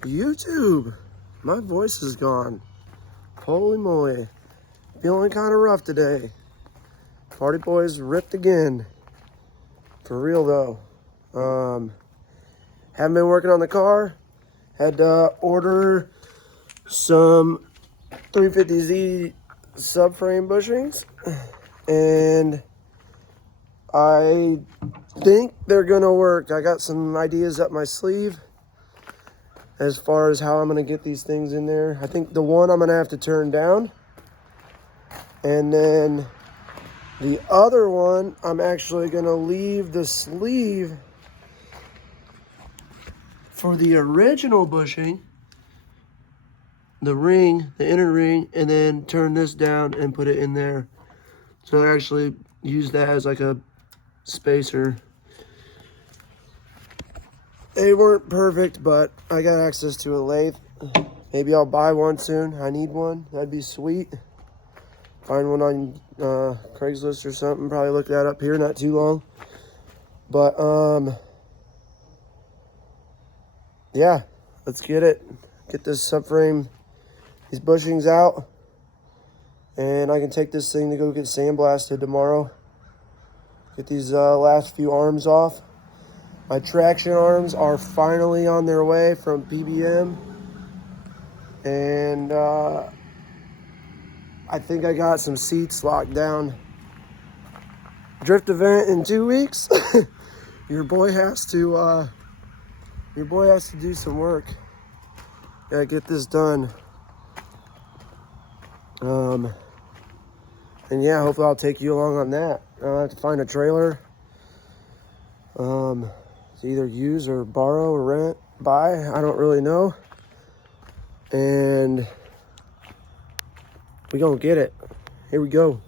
YouTube, my voice is gone. Holy moly. Feeling kind of rough today. Party boys ripped again. For real though. Haven't been working on the car. Had to order some 350Z subframe bushings. And I think they're gonna work. I got some ideas up my sleeve as far as how I'm gonna get these things in there. I think the one I'm gonna have to turn down, and then the other one I'm actually gonna leave the sleeve for the original bushing, the ring, the inner ring, and then turn this down and put it in there. So I actually use that as like a spacer. They weren't perfect, but I got access to a lathe. Maybe I'll buy one soon. I need one. That'd be sweet. Find one on Craigslist or something. Probably look that up here not too long. But yeah, let's get it. Get this subframe, these bushings out, and I can take this thing to go get sandblasted tomorrow. Get these last few arms off. My traction arms are finally on their way from PBM, and I think I got some seats locked down. Drift event in 2 weeks. Your boy has to do some work. Gotta get this done. And yeah, hopefully I'll take you along on that. I'll have to find a trailer. To either use or borrow or rent, buy, I don't really know. And we gonna get it. Here we go.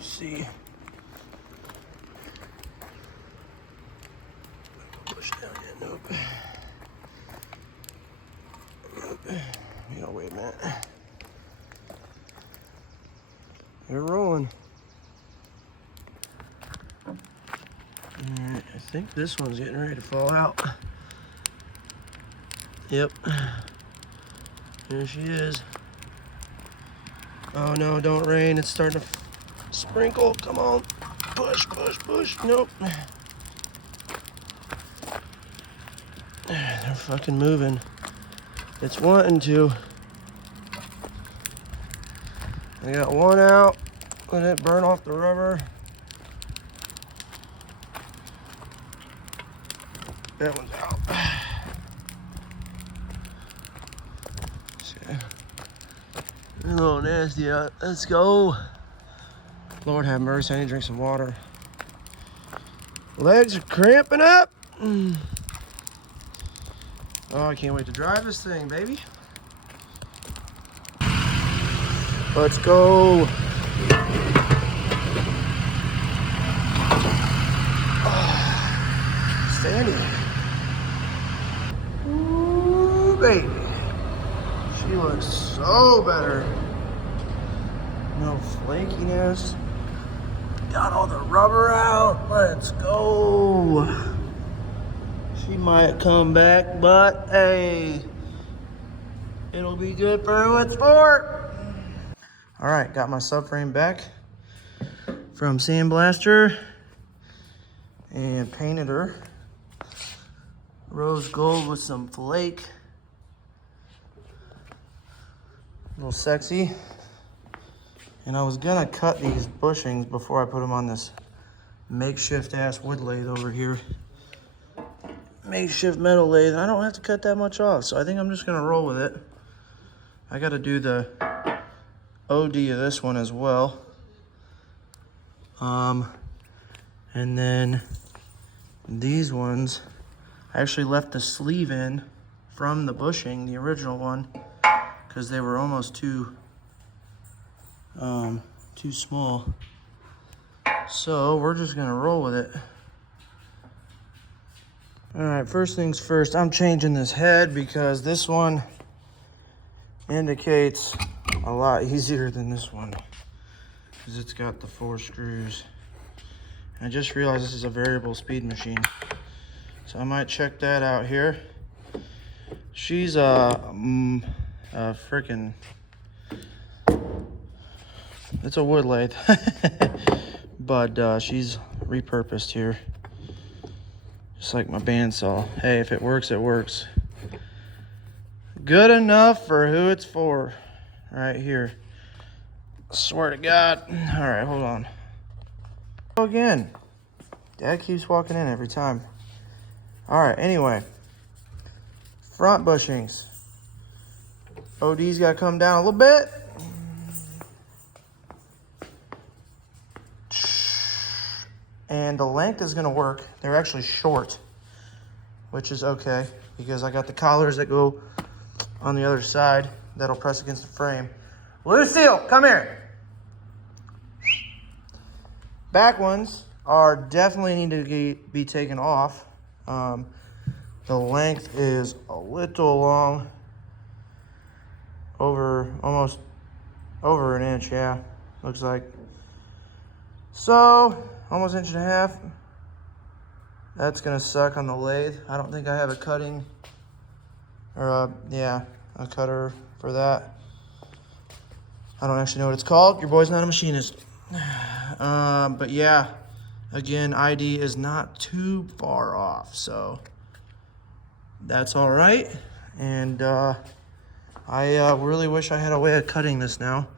See. Push down yet? Nope. Nope. You know, wait a minute. They're rolling. Alright, I think this one's getting ready to fall out. Yep. There she is. Oh no, don't rain. It's starting to sprinkle. Come on. Push, push, push. Nope. They're fucking moving. It's wanting to. I got one out. Let it burn off the rubber. That one's out. A little nasty out. Let's go. Lord have mercy, I need to drink some water. Legs are cramping up. Oh, I can't wait to drive this thing, baby. Let's go. Oh, Sandy. Ooh, baby. She looks so better. No flakiness. Got all the rubber out. Let's go. She might come back, but hey, it'll be good for who it's for. All right, got my subframe back from Sandblaster and painted her rose gold with some flake. A little sexy. And I was gonna cut these bushings before I put them on this makeshift ass wood lathe over here. Makeshift metal lathe, and I don't have to cut that much off, so I think I'm just gonna roll with it. I gotta do the OD of this one as well. And then these ones, I actually left the sleeve in from the bushing, the original one, because they were almost too small. So we're just gonna roll with it. All right, first things first, I'm changing this head because this one indicates a lot easier than this one because it's got the 4 screws. I just realized this is a variable speed machine, so I might check that out here. She's a freaking, it's a wood lathe, but she's repurposed here, just like my bandsaw. Hey, if it works, it works. Good enough for who it's for, right here. I swear to God. All right, hold on. Again, Dad keeps walking in every time. All right, anyway, front bushings. OD's got to come down a little bit. And the length is going to work. They're actually short, which is okay because I got the collars that go on the other side that'll press against the frame. Lucille, come here. Back ones are definitely need to be taken off. The length is a little long, almost over an inch, yeah, looks like. So, almost 1.5 inches. That's gonna suck on the lathe. I don't think I have a cutting, or a cutter for that. I don't actually know what it's called. Your boy's not a machinist. But yeah, again, ID is not too far off, so that's all right. And I really wish I had a way of cutting this now.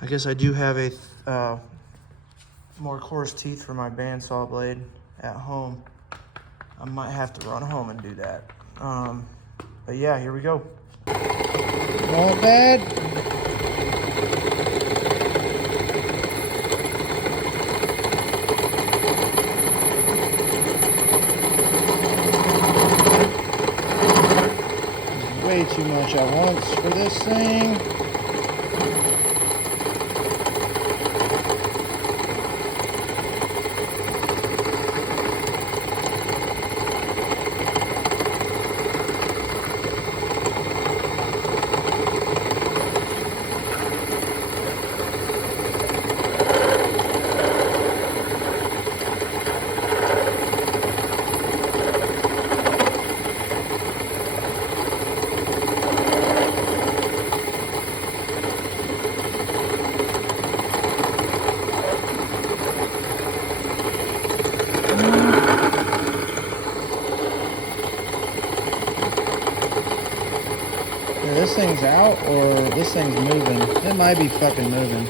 I guess I do have a more coarse teeth for my bandsaw blade at home. I might have to run home and do that. But yeah, here we go. Not bad. Way too much at once for this thing. This thing's out or this thing's moving. It might be fucking moving.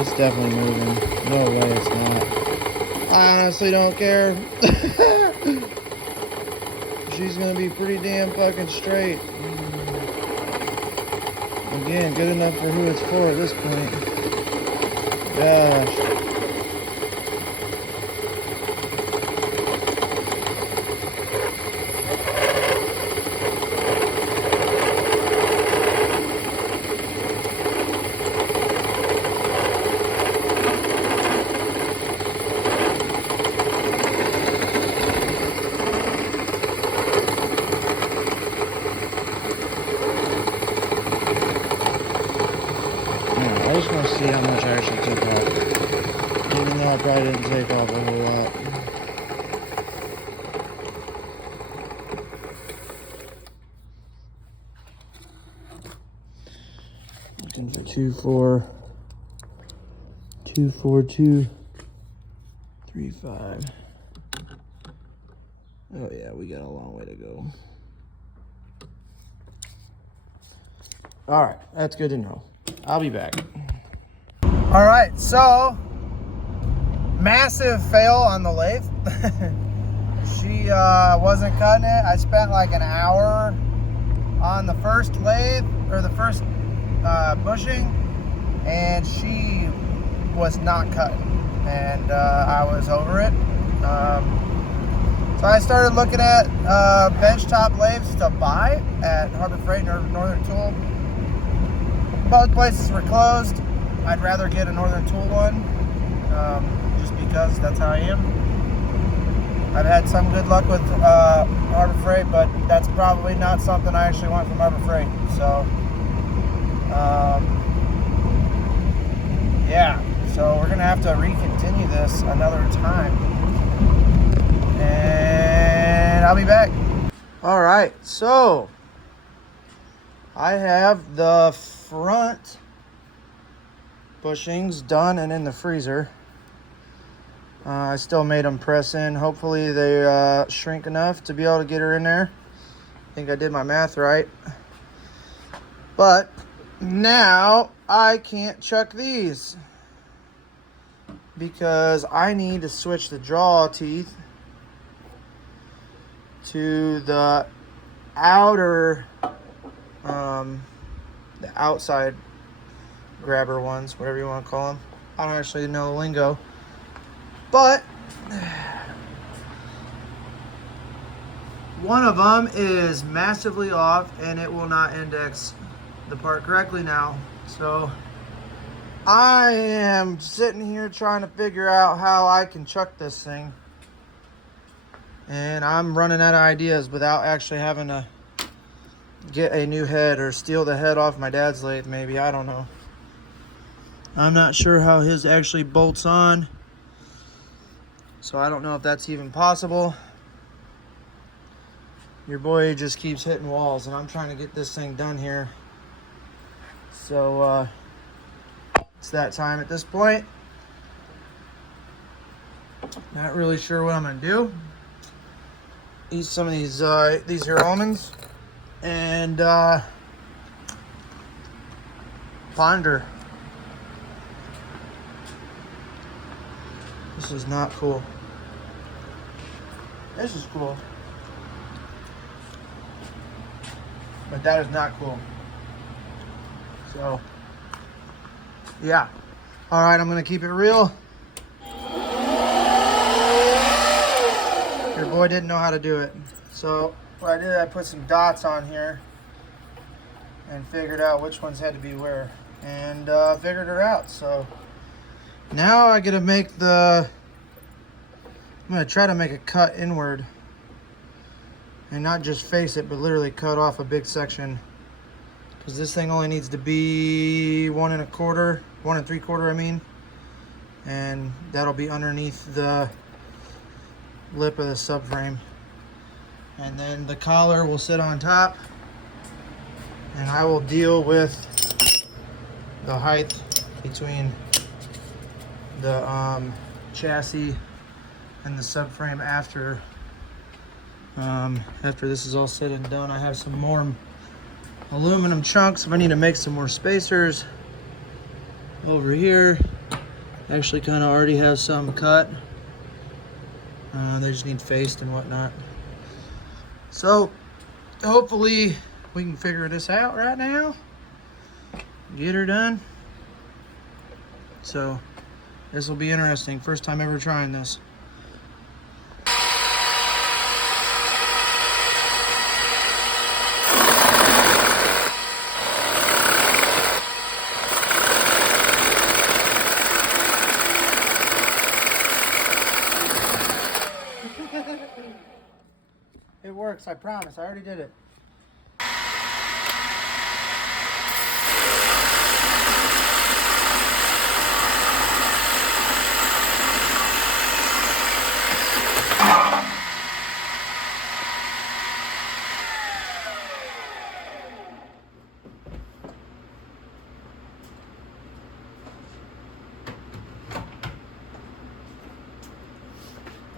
It's definitely moving. No way it's not. I honestly don't care. she's gonna be pretty damn fucking straight. Again, good enough for who it's for at this point. Gosh. I just want to see how much I actually took off. Even though I probably didn't take off a whole lot. Looking for 24235. Oh yeah, we got a long way to go. All right, that's good to know. I'll be back. All right, so massive fail on the lathe. She wasn't cutting it. I spent like an hour on the first lathe, or the first bushing, and she was not cutting, and I was over it. So I started looking at benchtop lathes to buy at Harbor Freight and Northern Tool. Both places were closed. I'd rather get a Northern Tool one, just because that's how I am. I've had some good luck with Harbor Freight, but that's probably not something I actually want from Harbor Freight. So, yeah. So we're gonna have to recontinue this another time, and I'll be back. All right. So I have the front bushings done and in the freezer. I still made them press in. Hopefully they shrink enough to be able to get her in there. I think I did my math right. But now I can't chuck these because I need to switch the draw teeth to the outer, the outside grabber ones, whatever you want to call them. I don't actually know the lingo, but one of them is massively off and it will not index the part correctly now. So I am sitting here trying to figure out how I can chuck this thing, and I'm running out of ideas without actually having to get a new head or steal the head off my dad's lathe. Maybe, I don't know. I'm not sure how his actually bolts on, so I don't know if that's even possible. Your boy just keeps hitting walls, and I'm trying to get this thing done here. So it's that time at this point. Not really sure what I'm gonna do. Eat some of these here almonds and ponder. This is not cool. This is cool, but that is not cool. So yeah. All right, I'm gonna keep it real. Your boy didn't know how to do it. So what I did, I put some dots on here and figured out which ones had to be where, and figured her out. So now I gotta make I'm gonna try to make a cut inward and not just face it, but literally cut off a big section, because this thing only needs to be 1 3/4, I mean, and that'll be underneath the lip of the subframe. And then the collar will sit on top, and I will deal with the height between the chassis and the subframe after this is all said and done. I have some more aluminum chunks if I need to make some more spacers over here. Actually kind of already have some cut. They just need faced and whatnot. So hopefully we can figure this out right now. Get her done. So this will be interesting. First time ever trying this. It works, I promise. I already did it.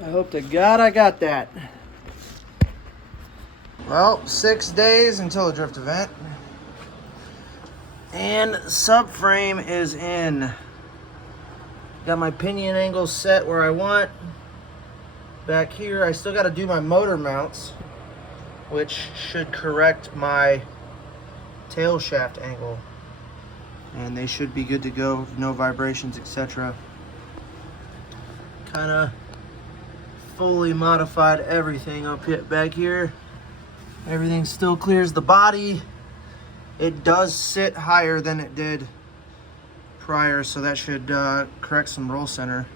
I hope to God I got that. Well, 6 days until the drift event. And subframe is in. Got my pinion angle set where I want. Back here, I still got to do my motor mounts, which should correct my tail shaft angle. And they should be good to go, no vibrations, etc. Kind of fully modified everything up back here. Everything still clears the body. It does sit higher than it did prior, so that should correct some roll center.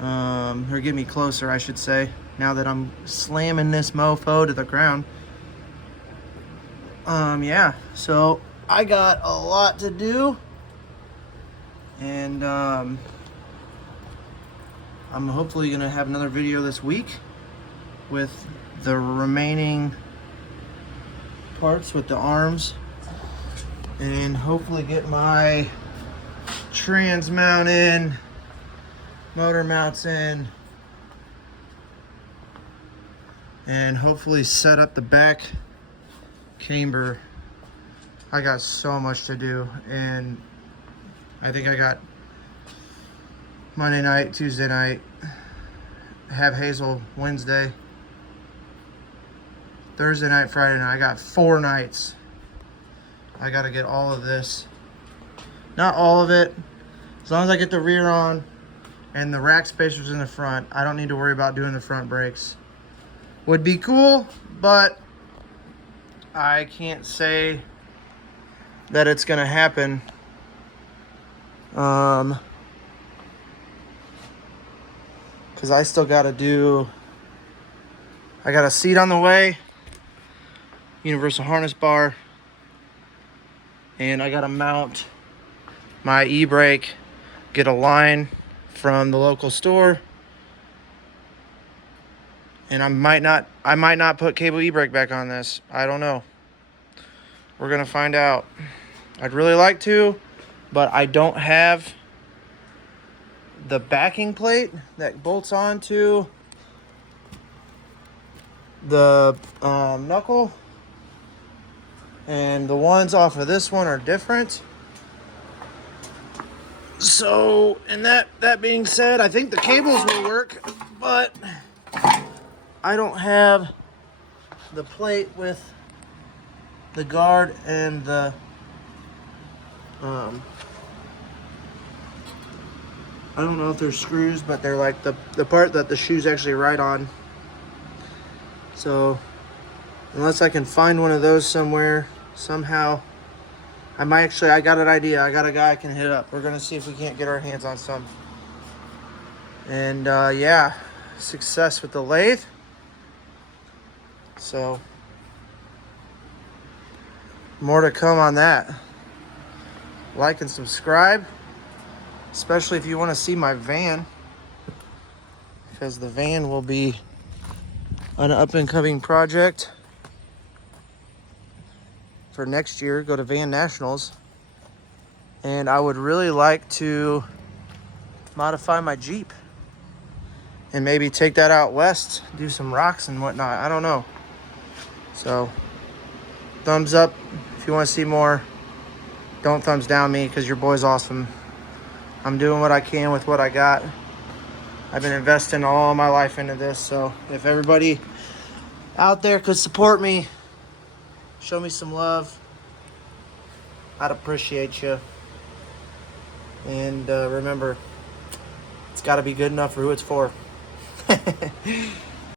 Or get me closer, I should say, now that I'm slamming this mofo to the ground. Yeah, so I got a lot to do, and I'm hopefully gonna have another video this week with the remaining parts with the arms, and hopefully get my trans mount in, motor mounts in, and hopefully set up the back camber. I got so much to do, and I think I got Monday night, Tuesday night, have Hazel Wednesday, Thursday night, Friday night. I got 4 nights. I got to get all of this. Not all of it. As long as I get the rear on and the rack spacers in the front, I don't need to worry about doing the front brakes. Would be cool, but I can't say that it's going to happen. Because I still got to do... I got a seat on the way, universal harness bar, and I got to mount my e-brake, get a line from the local store, and I might not put cable e-brake back on this. I don't know. We're gonna find out. I'd really like to, but I don't have the backing plate that bolts onto the knuckle, and the ones off of this one are different. So, and that being said, I think the cables will work, but I don't have the plate with the guard and the I don't know if they're screws, but they're like the part that the shoes actually ride on. So unless I can find one of those somewhere, somehow, I got an idea. I got a guy I can hit up. We're gonna see if we can't get our hands on some. And yeah, success with the lathe. So more to come on that. Like and subscribe, especially if you want to see my van, because the van will be an up and coming project for next year. Go to Van Nationals, and I would really like to modify my Jeep and maybe take that out west, do some rocks and whatnot. I don't know. So thumbs up if you want to see more. Don't thumbs down me, because your boy's awesome. I'm doing what I can with what I got. I've been investing all my life into this, so if everybody out there could support me, show me some love, I'd appreciate you. And remember, it's got to be good enough for who it's for.